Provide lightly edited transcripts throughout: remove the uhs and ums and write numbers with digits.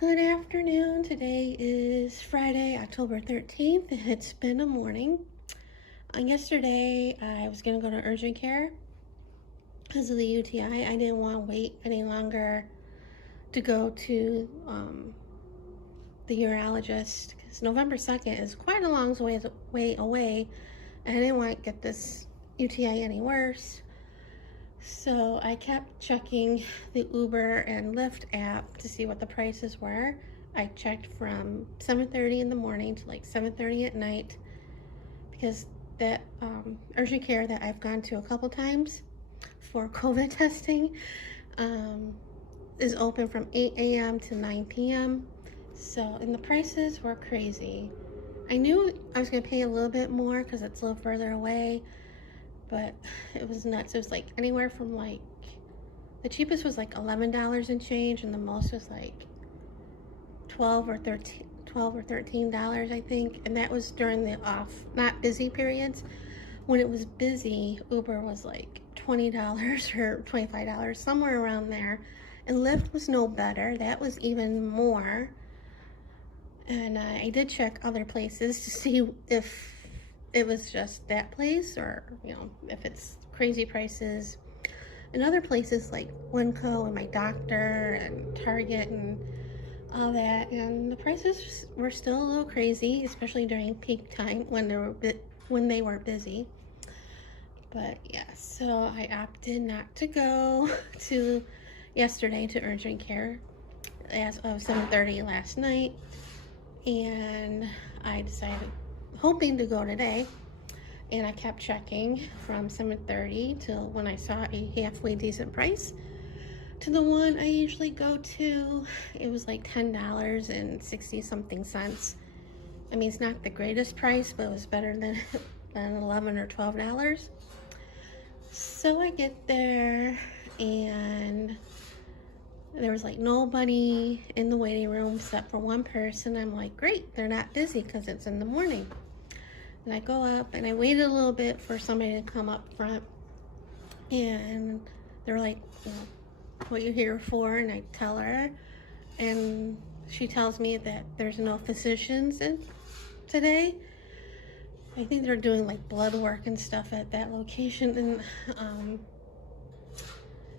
Good afternoon. Today is Friday, October 13th. It's been a morning. Yesterday, I was going to go to urgent care because of the UTI. I didn't want to wait any longer to go to the urologist because November 2nd is quite a long way away, and I didn't want to get this UTI any worse. So I kept checking the Uber and Lyft app to see what the prices were. I checked from 7:30 in the morning to like 7:30 at night because that urgent care that I've gone to a couple times for COVID testing is open from 8 a.m. to 9 p.m. So, and the prices were crazy. I knew I was going to pay a little bit more because it's a little further away, but it was nuts. It was like anywhere from like, the cheapest was like $11 and change, and the most was like 12 or 13 dollars, I think. And that was during the not busy periods. When it was busy, Uber was like $20 or $25, somewhere around there. And Lyft was no better. That was even more. And I did check other places to see if it was just that place, or if it's crazy prices in other places like Funko and my doctor and Target and all that, and the prices were still a little crazy, especially during peak time when they were busy. But yeah, so I opted not to go to yesterday to urgent care as of 7:30 last night, and I decided, hoping to go today, and I kept checking from 7:30 till when I saw a halfway decent price to the one I usually go to. It was like $10 and 60 something cents. I mean, it's not the greatest price, but it was better than $11 or $12. So I get there, and there was like nobody in the waiting room except for one person. I'm like, great, they're not busy because it's in the morning. And I go up and I waited a little bit for somebody to come up front, and they're like, what you here for? And I tell her, and she tells me that there's no physicians in today. I think they're doing like blood work and stuff at that location, and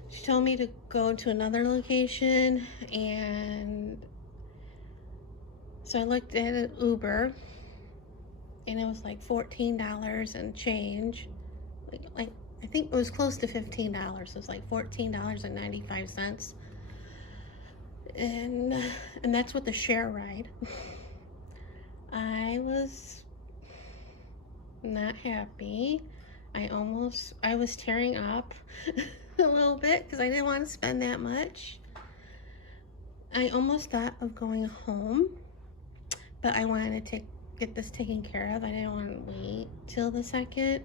she told me to go to another location. And so I looked at an Uber, and it was like $14 and change. Like I think it was close to $15. It was like $14.95. And that's with the share ride. I was not happy. I was tearing up a little bit because I didn't want to spend that much. I almost thought of going home, but I wanted to get this taken care of. I didn't want to wait till the second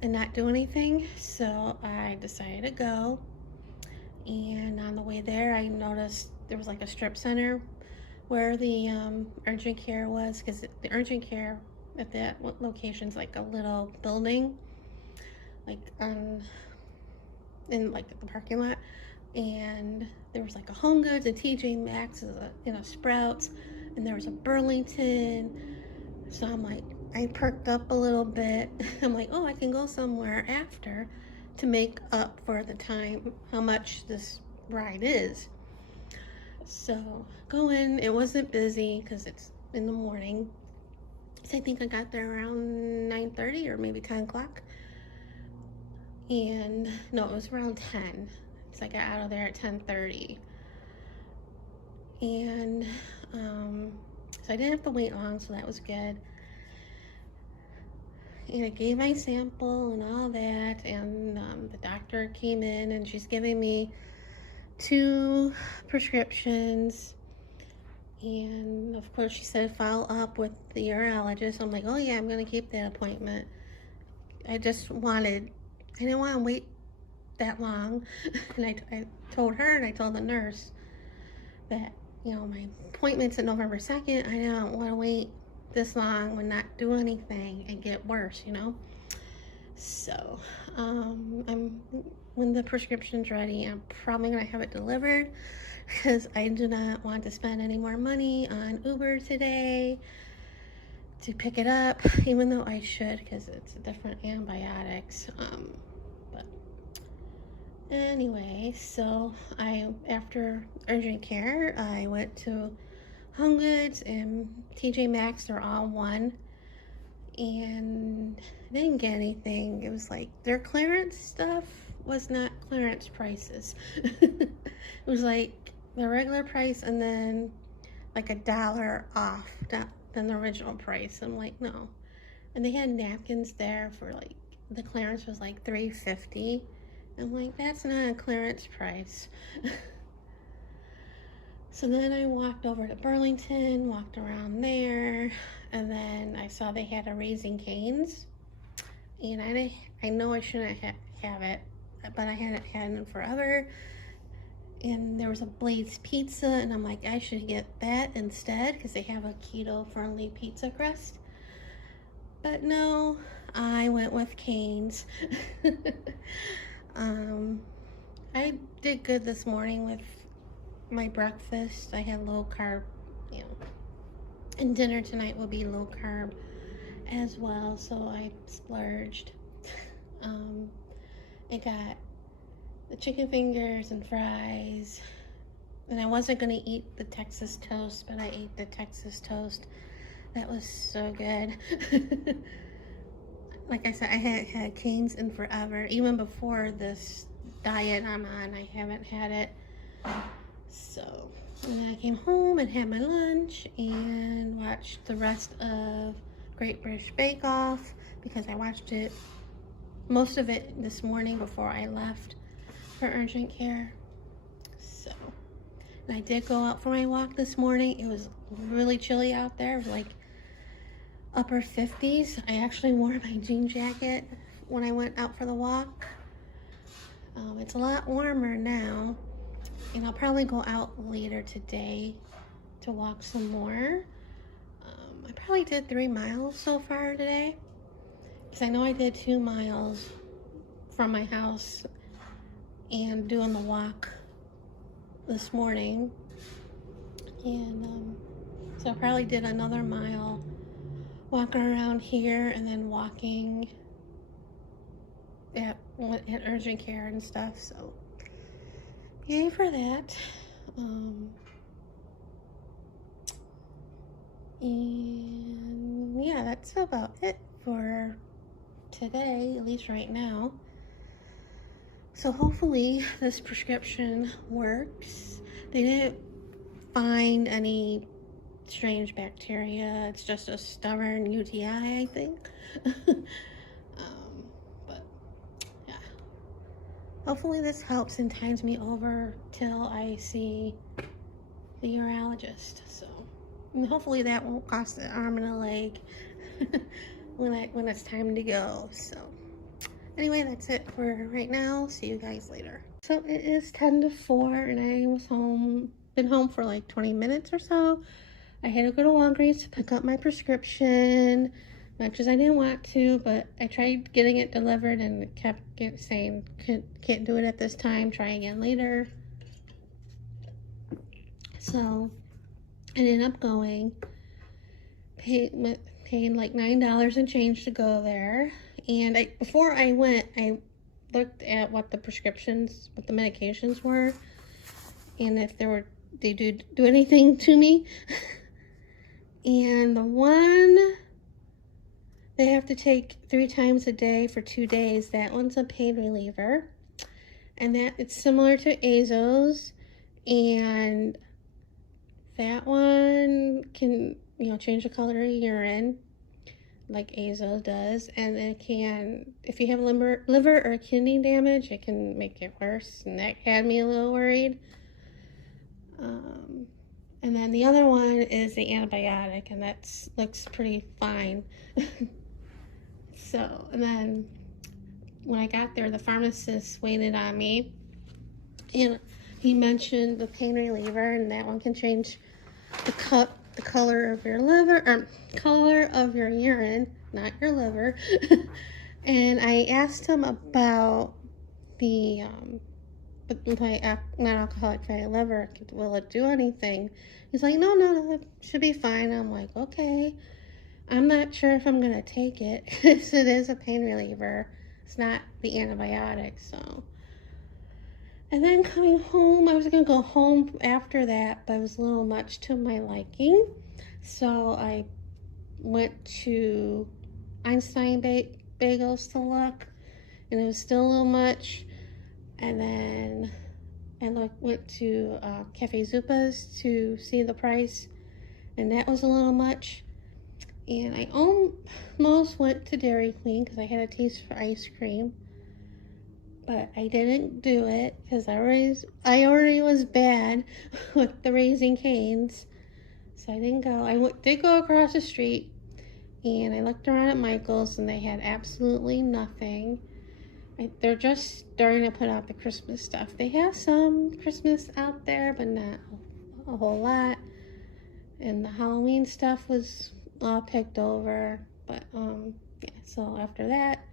and not do anything. So I decided to go. And on the way there, I noticed there was like a strip center where the urgent care was, because the urgent care at that location's like a little building, like in like the parking lot. And there was like a Home Goods, a TJ Maxx, Sprouts, and there was a Burlington. So I'm like, I perked up a little bit. I'm like, oh, I can go somewhere after to make up for the time, how much this ride is. So go in. It wasn't busy because it's in the morning. So I think I got there around 9:30 or maybe 10 o'clock. And no, it was around 10. So I got out of there at 10:30. And so I didn't have to wait long, so that was good. And I gave my sample and all that, and the doctor came in, and she's giving me 2 prescriptions. And of course she said follow up with the urologist. I'm like, oh yeah, I'm gonna keep that appointment. I didn't want to wait that long. And I told her, and I told the nurse that my appointment's at November 2nd. I don't want to wait this long and not do anything and get worse. So I'm when the prescription's ready, I'm probably gonna have it delivered because I do not want to spend any more money on Uber today to pick it up, even though I should because it's different antibiotics. But anyway, so after urgent care, I went to Home Goods and TJ Maxx. They're all one, and I didn't get anything. It was like their clearance stuff was not clearance prices. It was like the regular price and then like $1 off than the original price. I'm like, no. And they had napkins there for like, the clearance was like $3.50. I'm like, that's not a clearance price. So then I walked over to Burlington, walked around there, and then I saw they had a Raising Cane's, and I know I shouldn't have it, but I hadn't had it in forever. And there was a Blaze pizza, and I'm like, I should get that instead because they have a keto-friendly pizza crust. But no, I went with Cane's. I did good this morning with my breakfast. I had low carb, and dinner tonight will be low carb as well, so I splurged. I got the chicken fingers and fries, and I wasn't gonna eat the Texas toast, but I ate the Texas toast. That was so good. Like I said, I hadn't had Cane's in forever. Even before this diet I'm on, I haven't had it. So, and then I came home and had my lunch and watched the rest of Great British Bake Off because I watched it, most of it this morning before I left for urgent care. So, and I did go out for my walk this morning. It was really chilly out there. It was like upper 50s. I actually wore my jean jacket when I went out for the walk. It's a lot warmer now, and I'll probably go out later today to walk some more. I probably did 3 miles so far today because I know I did 2 miles from my house and doing the walk this morning, and so I probably did another mile walking around here and then walking at urgent care and stuff. So yay for that. And yeah, that's about it for today, at least right now. So hopefully this prescription works. They didn't find any strange bacteria. It's just a stubborn UTI, I think. But yeah, hopefully this helps and times me over till I see the urologist. So, and hopefully that won't cost an arm and a leg when it's time to go. So anyway, that's it for right now. See you guys later. So it is 10 to 4 and I was been home for like 20 minutes or so. I had to go to Walgreens to pick up my prescription, much as I didn't want to, but I tried getting it delivered and it kept saying, can't do it at this time, try again later. So I ended up going, paying like $9 and change to go there. And before I went, I looked at what the medications were, and if they do anything to me. And the one they have to take 3 times a day for 2 days, that one's a pain reliever. And that it's similar to Azo's, and that one can, change the color of urine like Azo does, and it can, if you have liver or kidney damage, it can make it worse, and that had me a little worried. And then the other one is the antibiotic, and that looks pretty fine. So, and then when I got there, the pharmacist waited on me, and he mentioned the pain reliever, and that one can change the color of your liver, or color of your urine, not your liver. And I asked him about the with my non-alcoholic fatty liver, will it do anything? He's like, no, it should be fine. I'm like, okay. I'm not sure if I'm going to take it, because it is a pain reliever. It's not the antibiotic, so. And then coming home, I was going to go home after that, but it was a little much to my liking. So I went to Einstein Bagels to look, and it was still a little much. And then I went to Cafe Zupa's to see the price, and that was a little much. And I almost went to Dairy Queen because I had a taste for ice cream, but I didn't do it because I already was bad with the Raising Cane's, so I didn't go. Did go across the street, and I looked around at Michael's, and they had absolutely nothing. They're just starting to put out the Christmas stuff. They have some Christmas out there, but not a whole lot. And the Halloween stuff was all picked over. But yeah, so after that,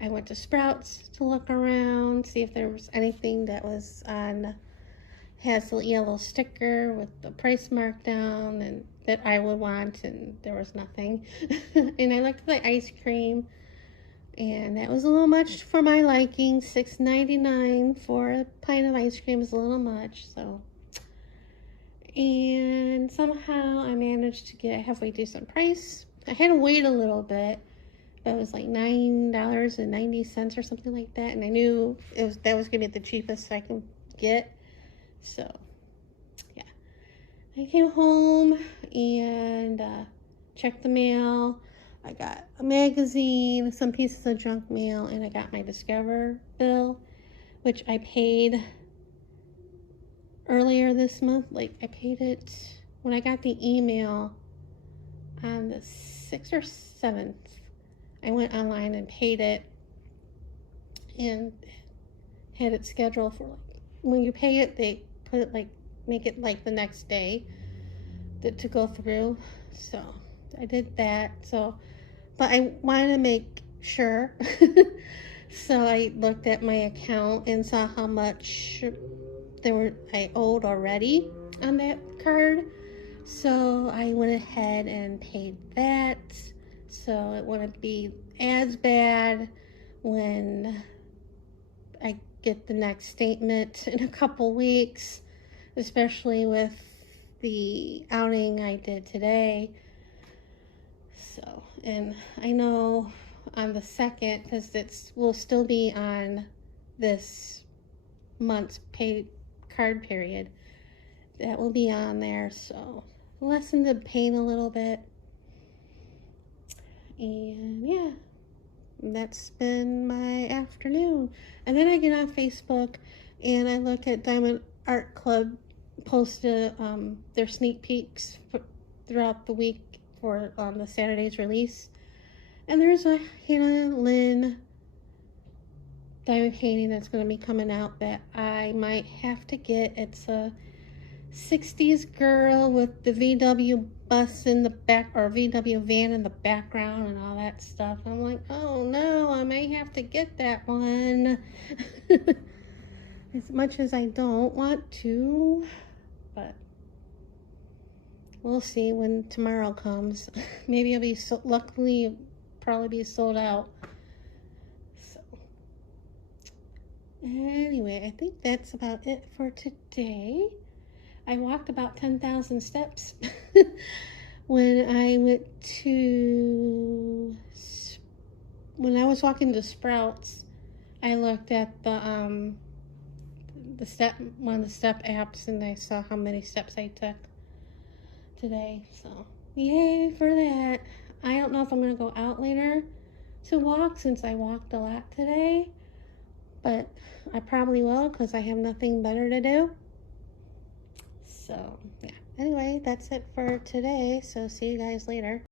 I went to Sprouts to look around, see if there was anything that was has the yellow sticker with the price markdown and that I would want, and there was nothing. And I looked at the ice cream, and that was a little much for my liking. $6.99 for a pint of ice cream is a little much, so. And somehow I managed to get a halfway decent price. I had to wait a little bit, but it was like $9.90 or something like that, and I knew that was gonna be the cheapest I can get. So yeah, I came home and checked the mail. I got a magazine, some pieces of junk mail, and I got my Discover bill, which I paid earlier this month. Like, I paid it when I got the email on the 6th or 7th. I went online and paid it and had it scheduled for, like, when you pay it, they put it like, make it like the next day to go through. So I did that. So, but I wanted to make sure. So I looked at my account and saw how much I owed already on that card. So I went ahead and paid that, so it wouldn't be as bad when I get the next statement in a couple weeks, especially with the outing I did today. So, and I know on the 2nd, because will still be on this month's paid card period, that will be on there, so lessen the pain a little bit. And yeah, that's been my afternoon. And then I get on Facebook and I look at Diamond Art Club posted their sneak peeks throughout the week for the Saturday's release, and there's a Hannah Lynn diamond painting that's going to be coming out that I might have to get. It's a 60s girl with the VW bus in the back, or VW van in the background and all that stuff. I'm like, oh no, I may have to get that one. As much as I don't want to, but we'll see when tomorrow comes. Maybe it'll be luckily probably be sold out. So anyway, I think that's about it for today. I walked about 10,000 steps when I was walking to Sprouts. I looked at one of the step apps, and I saw how many steps I took today. So yay for that. I don't know if I'm gonna go out later to walk since I walked a lot today, but I probably will because I have nothing better to do. So yeah, anyway, that's it for today, so see you guys later.